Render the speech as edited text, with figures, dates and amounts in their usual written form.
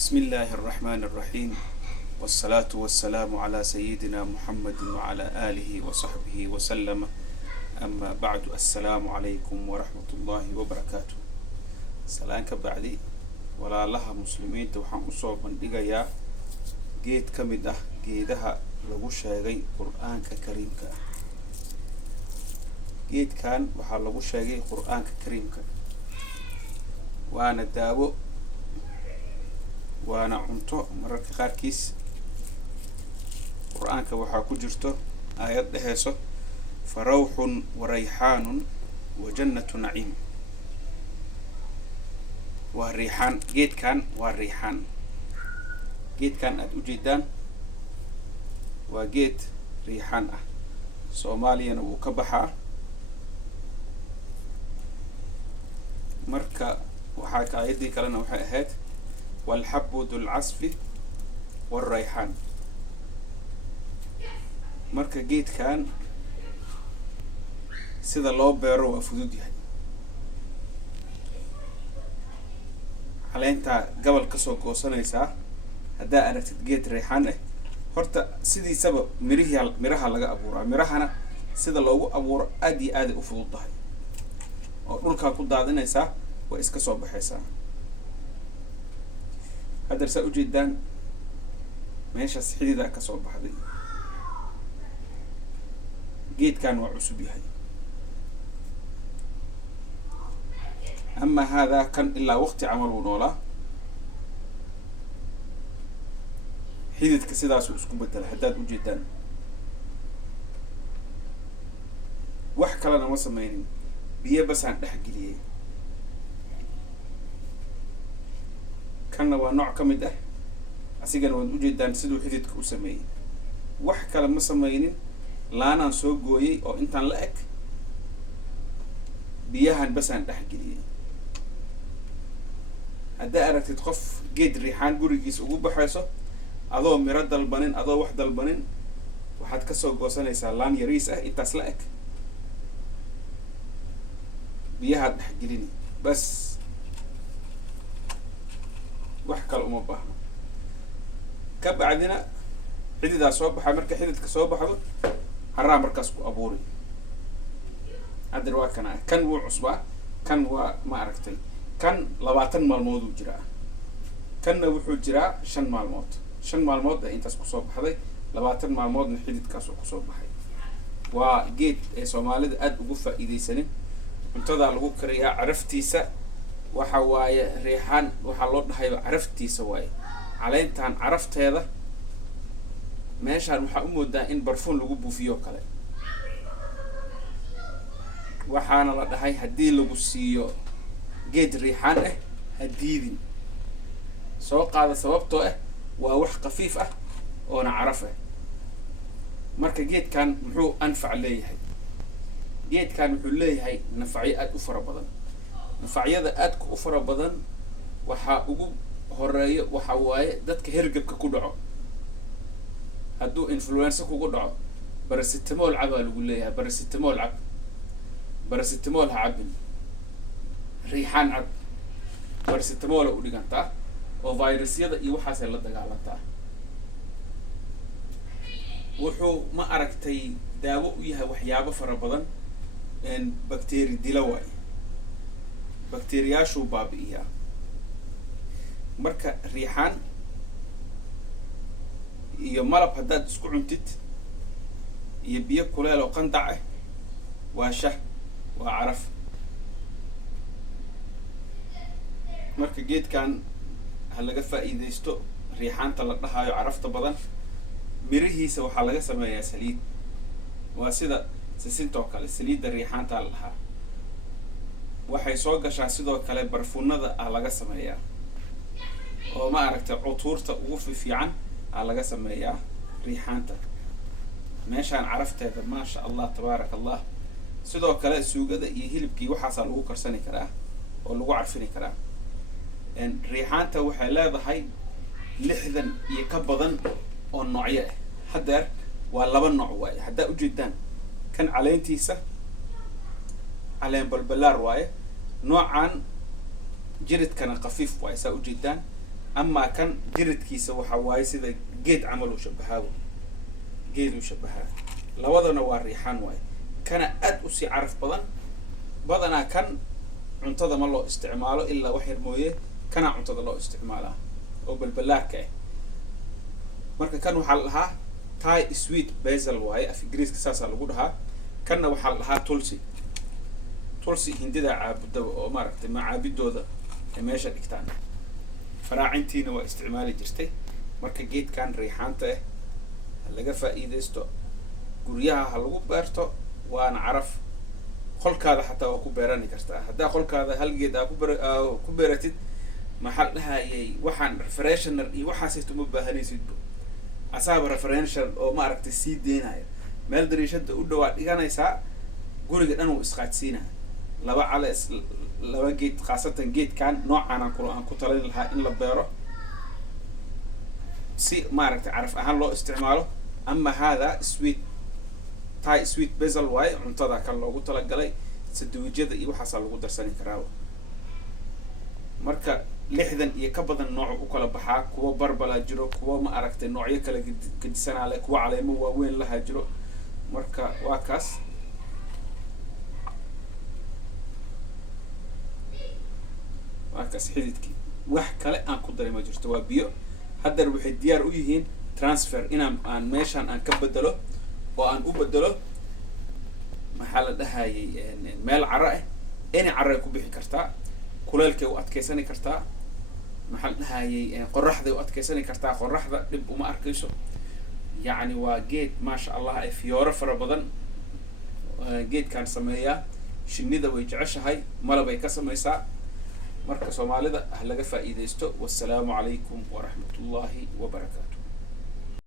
بسم الله الرحمن الرحيم والصلاة والسلام على سيدنا محمد وعلى آله وصحبه وسلم. أما بعد، السلام عليكم ورحمة الله وبركاته. سلامك بعدي ولا لها مسلمين توحن أصوب من دقيا جيت كمده جيدها لغو شاقي قرآن كريم جيت كان وحال لغو شاقي قرآن كريم وانا داو وانا عنتو مرك قاركيس قرآن وحا كجرتو آيات دهيسو فروح وريحان وجنة نعيم. والريحان جيت كان والريحان جيت كان أجيدان وجيت ريحان صوماليا وكبحة مركا وحاكا يدي كلنا وحاهات والحب ذو العصف والريحان. مركا جيت كان سيدا لو بيرو وفدود يعني على قبل كسو قوسانيسا هدا أركتت جيت ريحان horta sidii sabab miraha laga abuuraa mirahana sida loogu abuuro aad iyo aad u fududahay oo dhulka ku daadinaysa way iska soo baxaysaa. hadda sa u jeedaan meesha xidida ka soo baxday geedkan waa cusub yahay. ama hada kan ilaa waqti camal uu noolaa xididka sidaas uu isku bedel haddaad u jeedaan wax kalena ma samaynin biyo bas aan dhex geliyay. kanna waa nooc ka mid ah asigana waad u jeedaan siduu xididka u sameeyey wax kale ma samaynin laanaan soo gooyay oo intaan la eg biyahan bas aan dhex geliyay. haddaa aragtid qof geed riixaan gurigiisa ugu baxayso adoo miro dalbanin adoo wax dalbanin waxaad ka soo goosanaysaa laan yariis ah intaas la eg biyahaad dhex gelini bas wax kale uma baahno. ka bacdina xididaa soo baxa marka xididka soo baxdo haraa markaas ku abuuri. hadda waa kana kan wuu cusbaa kan waa ma aragtay kan 20 maalmood uu jiraa kanna wuxuu jiraa 5 maalmood 5 maalmood intaas ku soo baxday 20 maalmoodna xididkaas uu ku soo baxay. waa geed ee Soomaalida aad ugu faa'iideysanin cuntada lagu kariyaa caraftiisa waxa waaye riixaan waxa loo dhahay caraftiisa waaye caleyntan carafteeda meeshaan waxa u moodaa in barfuun lagu buufiyo kale waxaana la dhahay hadii lagu siiyo geed riixaan ah hadiidin soo qaada sababtoo ah waa wax qafiif ah oo na caraf ah. marka geedkan muxuu anfac leeyahay geedkan wuxuu leeyahay nafacyo aad u fara badan. nafacyada aad u fara badan waxa ugu horeeyo waxa waaye dadka hergebka ku dhaco hadduu influenza kugu dhaco paracetamol cab lagu leeyahay paracetamol ha cabin riixaan cab paracetamol u dhigantaa oo virusyada iyo waxaas ay la dagaalantaa. wuxuu ma aragtay daawo u yahay waxyaabo fara badan bacteria dila waay bacteriyaashu baabi'iyaa. marka riixaan iyo malab haddaad isku cuntid iyo biyo kuleel oo qandac ah waa shah waa caraf. marka geedkan ha laga faa'iideysto riixaanta la dhahayo carafta badan mirihiisa waxaa laga sameeyaa saliid waa sida sisintoo kale saliidda riixaanta la dhahaa. waxay soo gashaa sidoo kale barfuunada laga sameeyaa oo ma aragtay cutuurta ugu fiican laga sameeyaa riixaanta meeshaan carafteeda maasha Allah tabaaraka Allah. sidoo kale suugada iyo hilibkii waxaasa lagu karsani karaa oo lagu carfini karaa. riixaanta waxay leedahay 60 iyo ka badan oo noocyo ah. haddeer waa 2 nooc waaye haddaa u jeedaan kan caleentiisa caleen balbalaar waaye noocan jiridkana qafiif waaye saa u jeedaan أما كان جرد كيسة وحواي سيدا جيد عملوا شبهاو جيد وشبهاه لوضنا والريحان واي كان أدوسي عرف بدنا كان عنتظم الله استعماله إلا وحي المويه كان عنتظم الله استعماله أو بالبلاكة مركا كانوا حلها تاي سويت بازل واي في جريس كساسة لقولها كانوا حلها تولسي هندي دا عبد وماركت مع عبد ذا ماشى دكتان فراعنتين واستعمال جرتي مركا جيت كان ريحانته لقى فائدة قريها هلو بيرتو وأنا عرف خلق هذا حتى وكبراني كرتا هذا خلق هذا هل جيت كبرتد محلها وحن ريفريشنر وحاسيت مبهري سيدو أصاب ريفريشنر أو ما عرفت السيد دينا مال دريشة ودوا إيجانا يسا قولي أنا وإسقاط سينا لو على لو جيت خاصة جيت كان نوع أنا كترين لها إلا بيرو سي ما عرفت أعرف أهل له استعماله أما هذا سويت تاي سويت بيزل واي عنتظر كان لو قلت لك قلي سدوجيد إيوه حصل وقدر سني كراوه مركا لحدا يكبد النوع وكلا بحاك كوا بربلا جرو كوا ما أركت النوع يكلا قد سنة على كوا على مو وين لها جرو مركا واكاس حديدك wax kale aan ku daray ma jirto waa biyo hadda waxay diyaar u yihiin transfer aan meeshan aan ka bedelo oo aan u bedelo maxaa la dhahayay meel carro ah inay carro ku bixi kartaa kuleelkay u adkeysan kartaa maxaa la dhahayay qorraxda u adkeysan kartaa qorraxda dib uma arkayso yani waa geed ma sha Allah ay fiyooro fara badan geedkan sameeyaa shinnida way jeceshahay malabay ka sameeysaa marka Soomaalida laga faa'iideysto. Wassalaamu calaykum wa rahmatullahi wa barakaatuh.